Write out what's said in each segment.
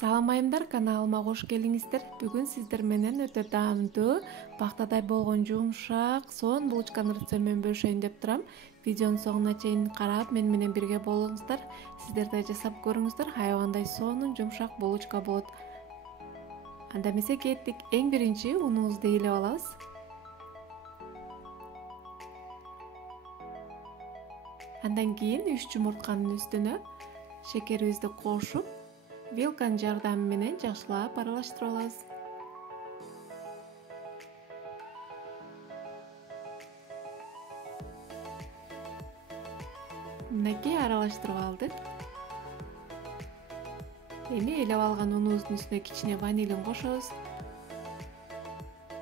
Салам айымдар, каналыма кош келиңиздер. Бүгүн сиздер менен өтө даамдуу, бактадай болгон жумшак соон булочканы рецепт менен бөлүшөйүн деп турам. Видеонун соңуна чейин карап, мен менен бирге болуңуздар. Сиздер да жасап көрүңүздөр. Аябагандай сонун жумшак булочка болот. Анда эмесе кеттик. Эң биринчи унубузду ээлеп алабыз. Андан кийин 3 жумуртканын үстүнө шекерибизди кошуп, вилканын жардамы менен жакшылап аралаштырып алабыз. Мынакей аралаштырып алдык. Эми ээлеп алган унубуздун үстүнө кичине ванилин кошобуз.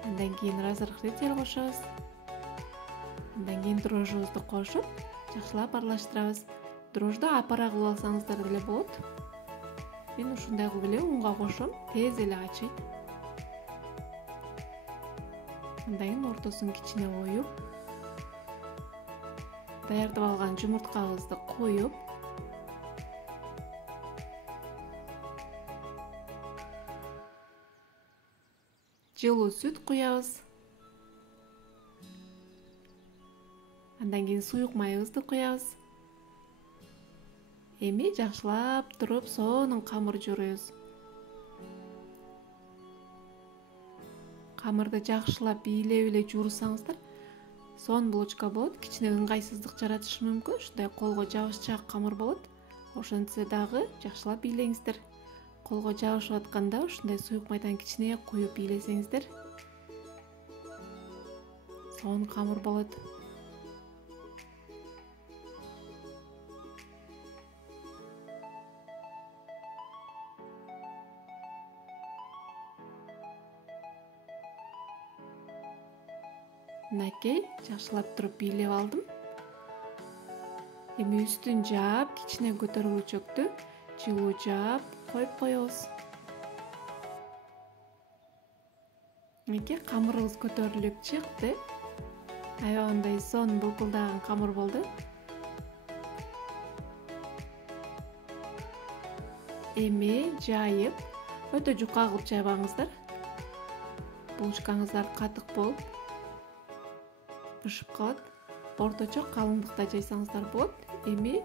Андан кийин разрыхлитель кошобуз. Андан кийин дрожжубузду кошуп, жакшылап аралаштырабыз. Дрожжду апара кылып алсаңыздар деле болот. Мен ушундай кылып эле унга кошом, тез эле ачыйт. Андан кийин ортосун кичине коюп, даярдап алган жумурткабызды коюп, жылуу сүт куябыз. Андан кийин суюк майыбызды куябыз. Эми жакшылап туруп сонун камыр жууруйбуз. Камырды жакшылап бийлеп эле жуурсаңыздар, сонун булочка болот. Кичине ыңгайсыздык жаратышы мүмкүн, ушундай колго жабышчаак камыр болот. Ошентсе дагы жакшылап бийлеңиздер. Колго жабышып атканда ушундай суюк майдан кичине куюп бийлесеңиздер, сонун камыр болот. Мынакей жакшылап туруп бийлеп алдым. Эми үстүн жаап, кичине көтөрүлүүчөктү жылуу жаап коюп коебуз. Мынакей камырыбыз көтөрүлүп чыкты. Аябагандай сонун булкулдаган камыр болду. Эми жайып, өтө жука кылып жайбаңыздар. Булочкаңыздар катык болуп пышып калат. Орточо калыңдыкта жайсаңыздар болот. Эми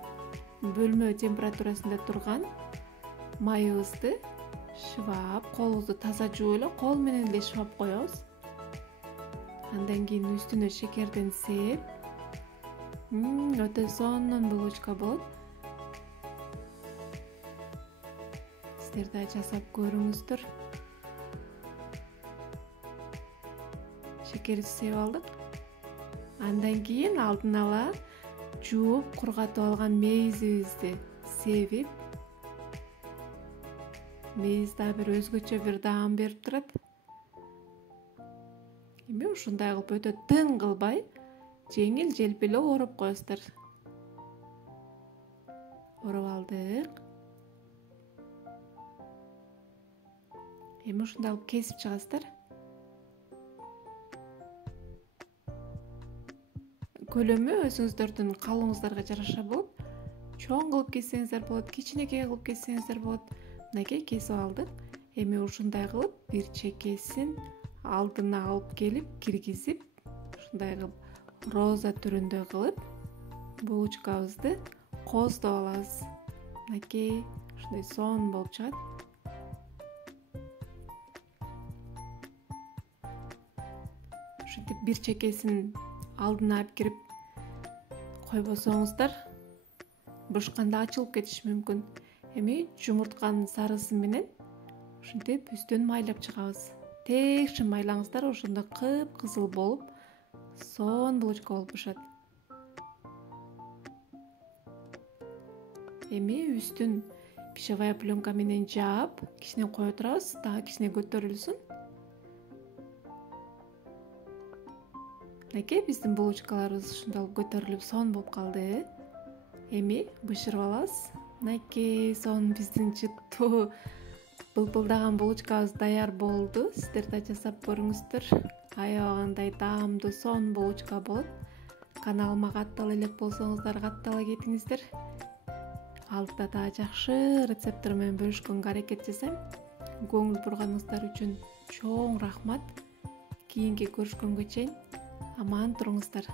бөлмө температурасында турган майыбызды шыбап, колубузду таза жууп эле кол менен эле шыбап коебуз. Андан кийин үстүнө шекерден сээп, өтө сонун булочка болот. Сиздер да жасап көрүңүздөр. Шекерди сээп алдык. Андан кийин алдын ала жууп, кургатып алган мейизибизди себип, мейиз да бир өзгөчө бир даам берип турат. Эми ушундай кылып өтө тың кылбай, жеңил желпи эле ороп коесуздар. Ороп алдык. Эми ушундай кылып кесип чыгасыздар. Көлөмү өзүңүздөрдүн калыбыңыздарга жараша болот. Чоң кылып кессеңиздер болот, кичинекей кылып кессеңиздер болот. Мынакей кесип алдык. Эми ушундай кылып бир чекесин алдына алып келип киргизип, ушундай кылып роза түрүндө кылып булочкабызды кооздоп алабыз. Мынакей ушундай сонун болуп чыгат. Ушинтип бир чекесин алдына алып кирип койбосоңуздар, бышканда ачылып кетиши мүмкүн. Эми жумуртканын сарысы менен ушинтип үстүн майлап чыгабыз. Текшин майлаңыздар, ошондо кып-кызыл болуп, сонун булочка болуп бышат. Эми үстүн пищевая пленка менен жаап, кичине кое турабыз, дагы кичине көтөрүлсүн. Мынакей биздин булочкаларыбыз ушундай көтөрүлүп сонун болуп калды. Эми бышырып алабыз. Мынакей сонун биздин жыттуу былбылдаган булочкабыз даяр болду. Сиздер да жасап көрүңүздөр. Аябагандай даамдуу сонун булочка болот. Каналыма каттала элек болсоңуздар, каттала кетиңиздер. алдыда дагы жакшы рецепттер менен бөлүшкөнгө аракет жасайм. Көңүл бурганыңыздар үчүн чоң рахмат. Кийинки көрүшкөнгө чейин аман туруңуздар.